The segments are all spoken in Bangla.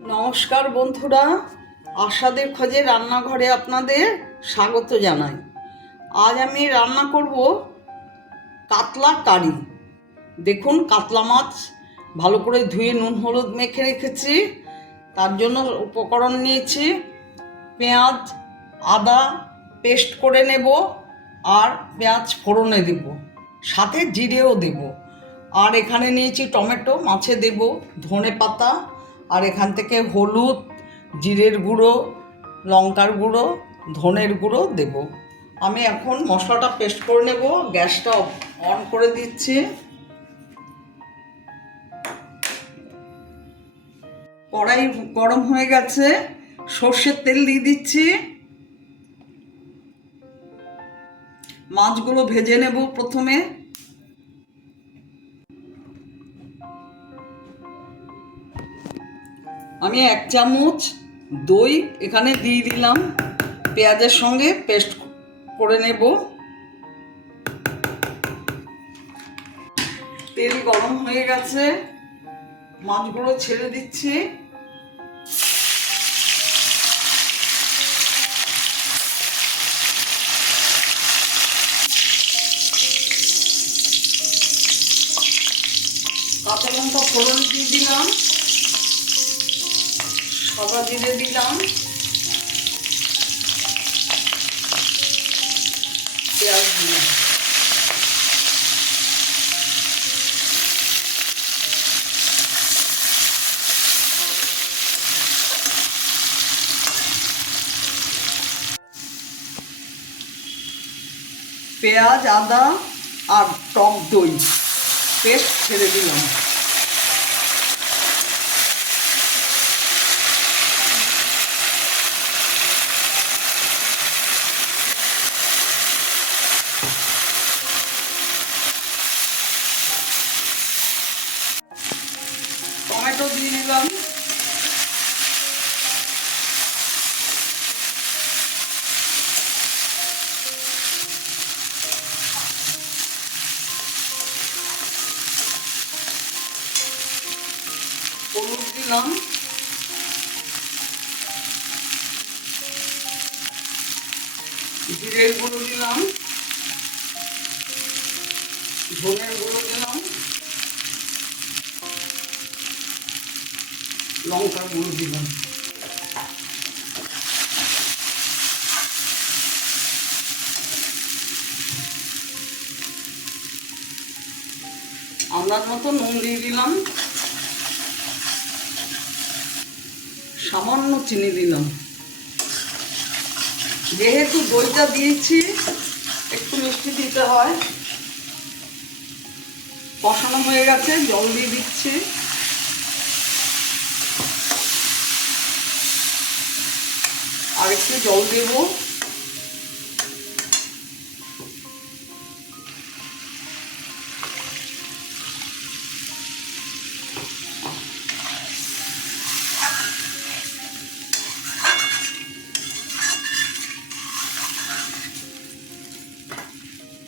নমস্কার বন্ধুরা, আশাদের খোঁজে রান্নাঘরে আপনাদের স্বাগত জানাই। আজ আমি রান্না করব কাতলা কারি। দেখুন, কাতলা মাছ ভালো করে ধুয়ে নুন, হলুদ মেখে রেখেছি। তার জন্য উপকরণ নিয়েছি। পেঁয়াজ, আদা পেস্ট করে নেব আর পেঁয়াজ ফোড়নে দেব। সাথে জিরেও দেব। আর এখানে নিয়েছি টমেটো, মাছে দেব ধনে পাতা আর এখান থেকে হলুদ, জিরের গুঁড়ো, লঙ্কার গুঁড়ো, ধনের গুঁড়ো দেব। আমি এখন মশলাটা পেস্ট করে নেব, গ্যাসটা অন করে দিচ্ছি। কড়াই গরম হয়ে গেছে, সর্ষের তেল দিয়ে দিচ্ছি। মাছগুলো ভেজে নেব প্রথমে। আমি এক চামচ দই এখানে দিয়ে দিলাম। পেঁয়াজের সঙ্গে পেস্ট করে নেব। তেল গরম হয়ে গেছে। মাছগুলো ছেড়ে দিচ্ছি। কাঁচা লঙ্কা ফোড়ন দিয়ে দিলাম। সাদা জিরে দিলাম। পেঁয়াজ দিলাম পেঁয়াজ আদা আর টক দই। পেস্ট ছেড়ে দিলাম টমেটো দিয়ে দিলাম হলুদ দিলাম। জিরের গুঁড়ো দিলাম। ধনের গুঁড়ো দিলাম। লঙ্কার গুঁড়ো দিলাম। আন্দাজ মতো নুন দিয়ে দিলাম। সামান্য চিনি দিলাম। যেহেতু দইটা দিয়েছি, একটু মিষ্টি দিতে হয়। কষানো হয়ে গেছে, জল দিয়ে দিচ্ছি। আর একটু জল দেব।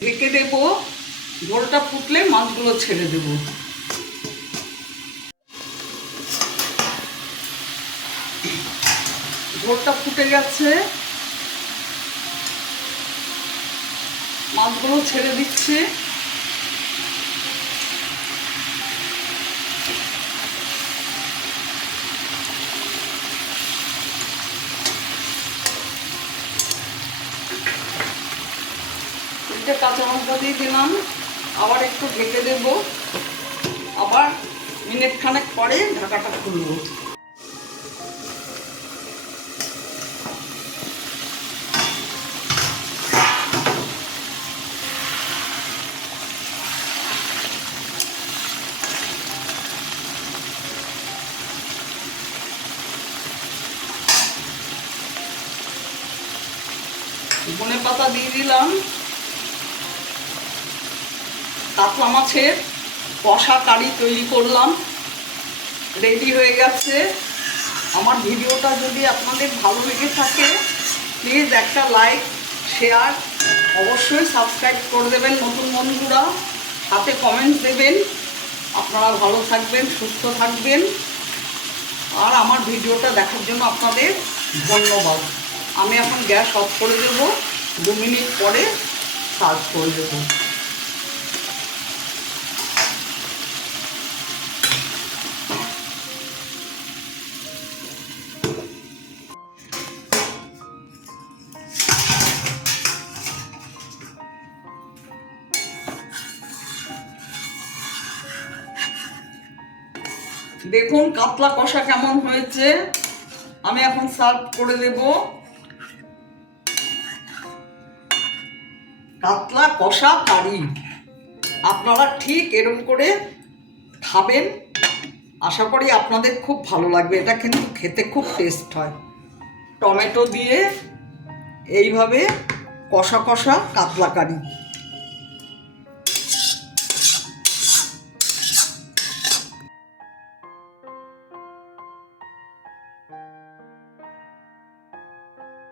ঢেকে দেব ঝোলটা ফুটলে মাছগুলো ছেড়ে দেব। ঝোলটা ফুটে গেছে। মাছগুলো ছেড়ে দিচ্ছে। তিনটে কাঁচা লঙ্কা দিয়ে দিলাম। আবার একটু ঢেকে দেব। আবার মিনিট খানেক পরে ঢাকাটা খুলবো। ধনে পাতা দিয়ে দিলাম। কাতলা মাছের কষা কারি তৈরি করলাম। রেডি হয়ে গেছে। আমার ভিডিওটা যদি আপনাদের ভালো লেগে থাকে প্লিজ একটা লাইক শেয়ার অবশ্যই সাবস্ক্রাইব করে দেবেন নতুন বন্ধুরা। সাথে কমেন্টস দেবেন। আপনারা ভালো থাকবেন, সুস্থ থাকবেন। আর আমার ভিডিওটা দেখার জন্য আপনাদের ধন্যবাদ। আমি এখন গ্যাস অফ করে দেবো। দু মিনিট পরে সার্ভ করে দেবো। দেখুন কাতলা কষা কেমন হয়েছে। আমি এখন সার্ভ করে দেব। কাতলা কষা কারি। আপনারা ঠিক এরকম করে খাবেন। আশা করি আপনাদের খুব ভালো লাগবে। এটা কিন্তু খেতে খুব টেস্ট হয়। টমেটো দিয়ে এইভাবে কষা কষা কাতলা কারি।